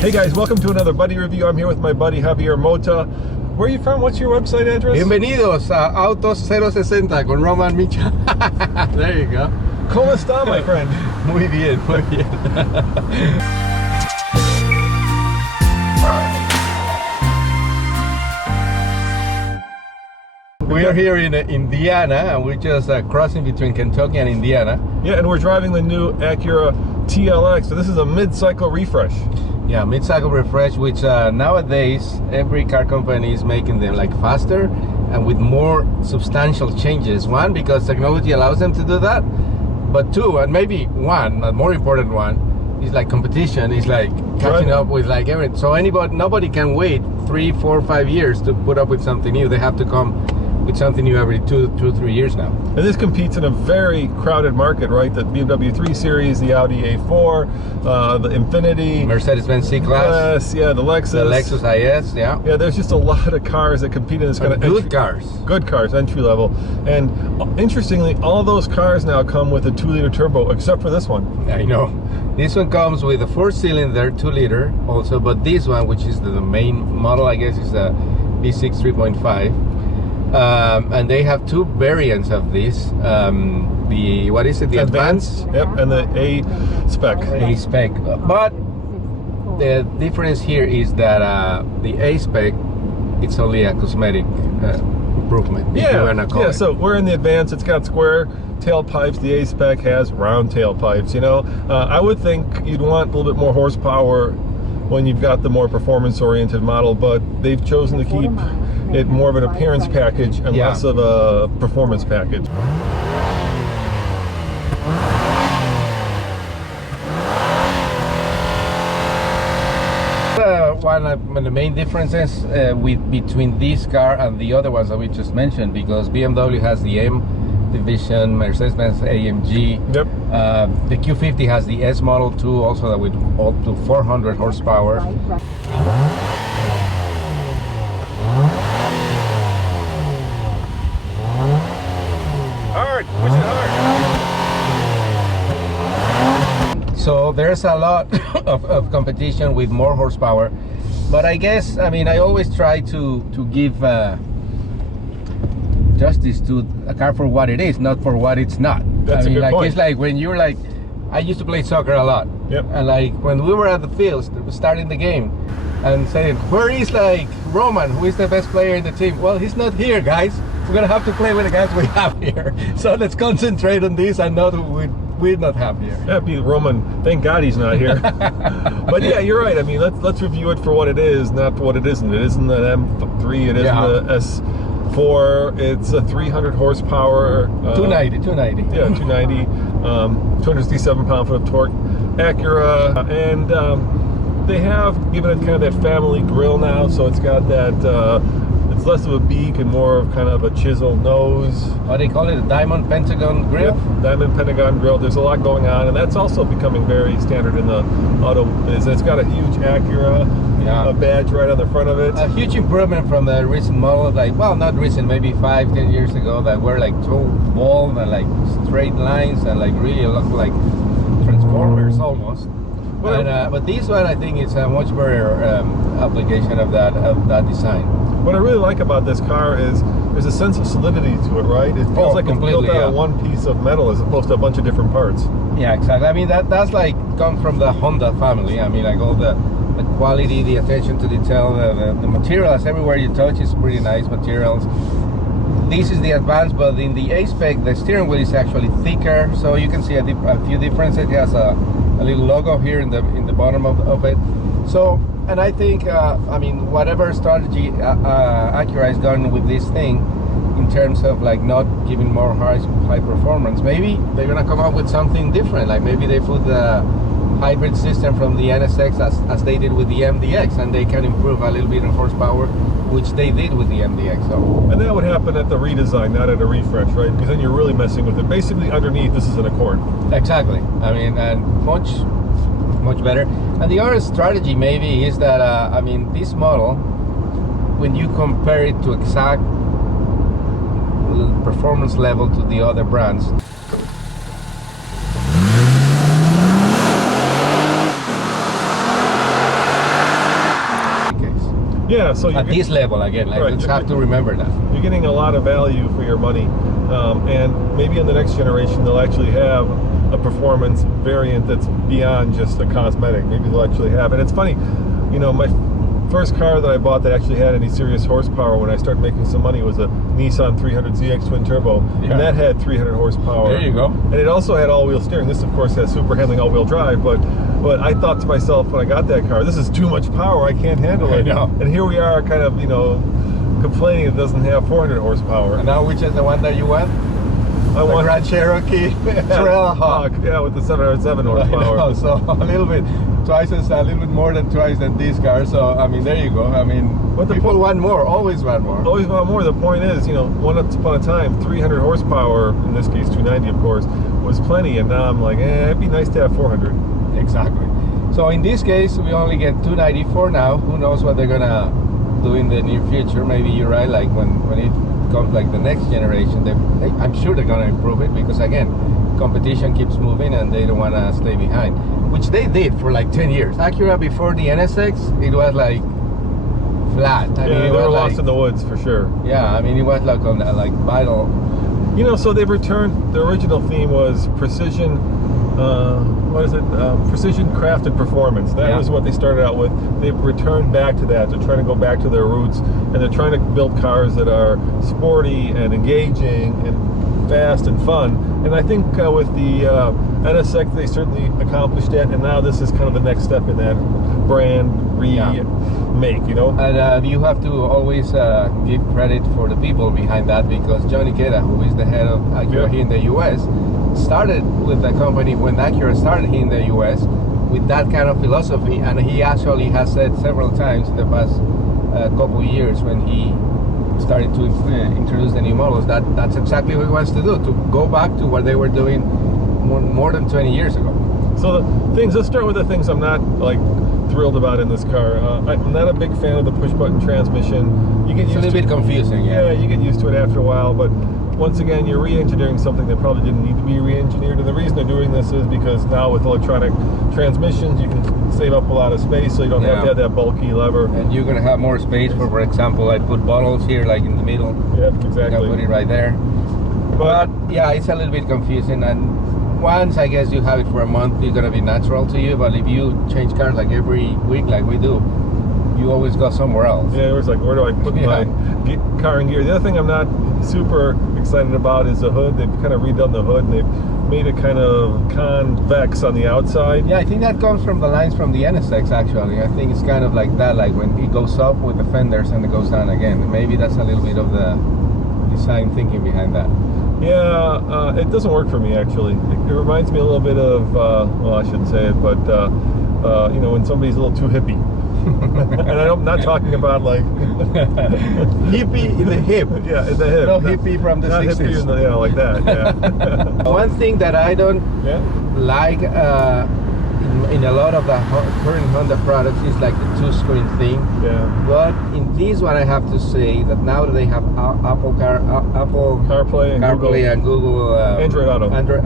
Hey guys, welcome to another Buddy Review. I'm here with my buddy Javier Mota. Where are you from? What's your website address? Bienvenidos a Autos 060 con Roman Micha. There you go. ¿Cómo está, my friend? Muy bien, muy bien. We are here in Indiana, and we're just crossing between Kentucky and Indiana. Yeah, and we're driving the new Acura TLX. So this is a mid-cycle refresh. Yeah, mid-cycle refresh, which nowadays every car company is making them like faster and with more substantial changes. One, because technology allows them to do that, but two, and maybe one, a more important one, is like competition. Is like catching up with like everything. So nobody can wait 3, 4, 5 years to put up with something new. They have to come with something new every 2, 3 years now. And this competes in a very crowded market, right? The BMW 3 Series, the Audi A4, the Infiniti, Mercedes-Benz C-Class, yeah, the Lexus IS, yeah. Yeah, there's just a lot of cars that compete in this kind of good cars, entry level. And interestingly, all those cars now come with a 2-liter turbo, except for this one. I know. This one comes with a 4-cylinder 2-liter also, but this one, which is the main model, I guess, is a V6 3.5. And they have two variants of this. The what is it? The Advanced? Yep, and the A-Spec. A-Spec. But the difference here is that the A-Spec, it's only a cosmetic improvement. Yeah, so we're in the Advanced. It's got square tailpipes. The A-Spec has round tailpipes. You know, I would think you'd want a little bit more horsepower when you've got the more performance-oriented model, but they've chosen to keep it more of an appearance package and less of a performance package. One of the main differences between this car and the other ones that we just mentioned, because BMW has the M division, Mercedes-Benz AMG. Yep. The Q50 has the S model too, also that with up to 400 horsepower. Hard, push it hard. So there's a lot of competition with more horsepower, but I guess, I mean, I always try to give justice to a car for what it is, not for what it's not. That's a good point. It's like when you're like, I used to play soccer a lot. Yep. And like when we were at the field starting the game and saying, where is like Roman, who is the best player in the team? Well, he's not here, guys. We're gonna have to play with the guys we have here. So let's concentrate on this and not we're not have here. That'd be Roman. Thank God he's not here. But yeah, you're right. I mean, let's review it for what it is, not for what it isn't. It isn't an M3. It isn't the S4. It's a 300 horsepower. 290. Yeah, 290. 267 pound-foot of torque. Acura, and they have given it kind of that family grille now, so it's got that. It's less of a beak and more of kind of a chisel nose. Oh, they call it a diamond pentagon grille? Yep, diamond pentagon grille. There's a lot going on, and that's also becoming very standard in the auto business. It's got a huge Acura a badge right on the front of it. A huge improvement from the recent model, like, well, not recent, maybe 5-10 years ago, that were like so bold and like straight lines and like really look like Transformers almost. But this one, I think, is a much better application of that design. What I really like about this car is there's a sense of solidity to it, right? It feels like it's built out of one piece of metal as opposed to a bunch of different parts. Yeah, exactly. I mean, that's like come from the Honda family. I mean, like all the quality, the attention to detail, the materials everywhere you touch is pretty nice materials. This is the Advanced, but in the A-Spec, the steering wheel is actually thicker, so you can see a few differences. It has a little logo here in the bottom of it. So, and I think, I mean, whatever strategy Acura has done with this thing, in terms of like not giving more high performance, maybe they're gonna come up with something different. Like maybe they put the hybrid system from the NSX as they did with the MDX, and they can improve a little bit of horsepower, which they did with the MDX. So. And that would happen at the redesign, not at a refresh, right? Because then you're really messing with it. Basically, underneath, this is an Accord. Exactly. I mean, and much better. And the other strategy maybe is that, I mean, this model, when you compare it to exact performance level to the other brands, Yeah, so at this level again, like right, let's have to remember that. You're getting a lot of value for your money, and maybe in the next generation they'll actually have a performance variant that's beyond just a cosmetic. Maybe they'll actually have, and it's funny, you know, my first car that I bought that actually had any serious horsepower when I started making some money was a Nissan 300ZX twin turbo, and that had 300 horsepower. There you go. And it also had all-wheel steering. This, of course, has super handling all-wheel drive, but I thought to myself when I got that car, this is too much power. I can't handle it. I know. And here we are, kind of, you know, complaining it doesn't have 400 horsepower. And now, which is the one that you want? I want Grand Cherokee Trailhawk. Yeah, with the 707 horsepower. Know, so a little bit more than twice than this car. So I mean, there you go. I mean, people want more, always want more. Always want more. The point is, you know, once upon a time, 300 horsepower, in this case 290 of course, was plenty, and now I'm like, it'd be nice to have 400. Exactly. So in this case, we only get 294 now. Who knows what they're gonna do in the near future? Maybe you're right. Like when it comes, like the next generation, I'm sure they're gonna improve it, because again, competition keeps moving and they don't want to stay behind, which they did for like 10 years. Acura before the NSX, it was like flat. I mean, they were lost in the woods for sure. Yeah, I mean, it was like on like vital. You know, so they've returned. The original theme was precision. What is it? Precision crafted performance. That was what they started out with. They've returned back to that. They're trying to go back to their roots, and they're trying to build cars that are sporty and engaging and fast and fun. And I think with the NSX, they certainly accomplished that. And now this is kind of the next step in that brand remake. You know. And you have to always give credit for the people behind that, because Johnny Queda, who is the head of Acura here in the U.S., started with the company when Acura started here in the U.S. with that kind of philosophy, and he actually has said several times in the past couple of years when he started to introduce the new models that's exactly what he wants to do, to go back to what they were doing more than 20 years ago. So the things, let's start with the things I'm not like thrilled about in this car. I'm not a big fan of the push button transmission. You get it's used a little bit confusing. Yeah, you get used to it after a while, but once again, you're re-engineering something that probably didn't need to be re-engineered. And the reason they're doing this is because now with electronic transmissions, you can save up a lot of space, so you don't have to have that bulky lever. And you're gonna have more space for example, I put bottles here, like in the middle. Yeah, exactly. You can put it right there. But yeah, it's a little bit confusing. And once I guess you have it for a month, it's gonna be natural to you. But if you change cars like every week, like we do, you always go somewhere else. Yeah, it was like, where do I put my car in gear? The other thing I'm not super excited about is the hood. They've kind of redone the hood, and they've made it kind of convex on the outside. Yeah, I think that comes from the lines from the NSX actually. I think it's kind of like that, like when it goes up with the fenders and it goes down again. Maybe that's a little bit of the design thinking behind that. Yeah, it doesn't work for me actually. It reminds me a little bit of, well, I shouldn't say it, but you know, when somebody's a little too hippie. And I'm not talking about like hippie in the hip. Yeah, in the hip. No, hippie from the 60s. Hippie in the, like that. Yeah. One thing that I don't like in a lot of the current Honda products is like the two-screen thing. Yeah. But in this one, I have to say that now that they have Apple CarPlay and Google Android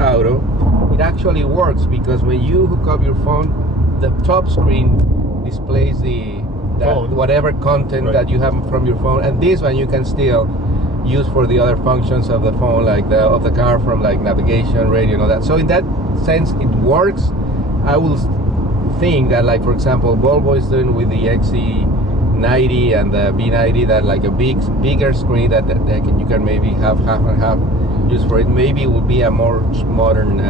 Auto, it actually works, because when you hook up your phone, the top screen displays whatever content that you have from your phone, and this one you can still use for the other functions of the phone, like of the car, from like navigation, radio, and all that. So in that sense, it works. I will think that, like for example, Volvo is doing with the XC90 and the B90, that like a bigger screen that you can maybe have half and half use for it. Maybe it will be a more modern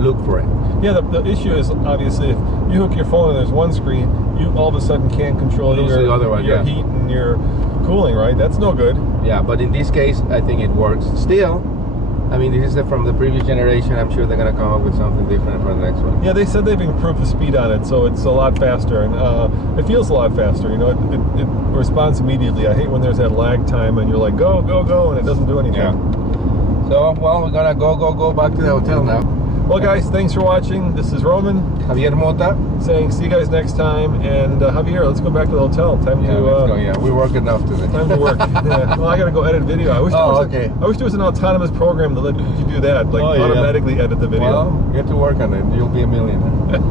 look for it. Yeah, the issue is obviously if you hook your phone and there's one screen, you all of a sudden can't control the other one, your heat and your cooling, right? That's no good. Yeah, but in this case, I think it works. Still, I mean, this is from the previous generation. I'm sure they're going to come up with something different for the next one. Yeah, they said they've improved the speed on it, so it's a lot faster, and it feels a lot faster. You know, it responds immediately. I hate when there's that lag time and you're like, go, go, go, and it doesn't do anything. Yeah. So, well, we're going to go back to the hotel now. Well, guys, thanks for watching. This is Roman. Javier Mota. Saying see you guys next time. And Javier, let's go back to the hotel. Time to let's go. Yeah, we work enough today. Time to work. Yeah. Well, I gotta go edit video. I wish there was an autonomous program that let you do that, like automatically edit the video. Well, get to work on it. You'll be a millionaire.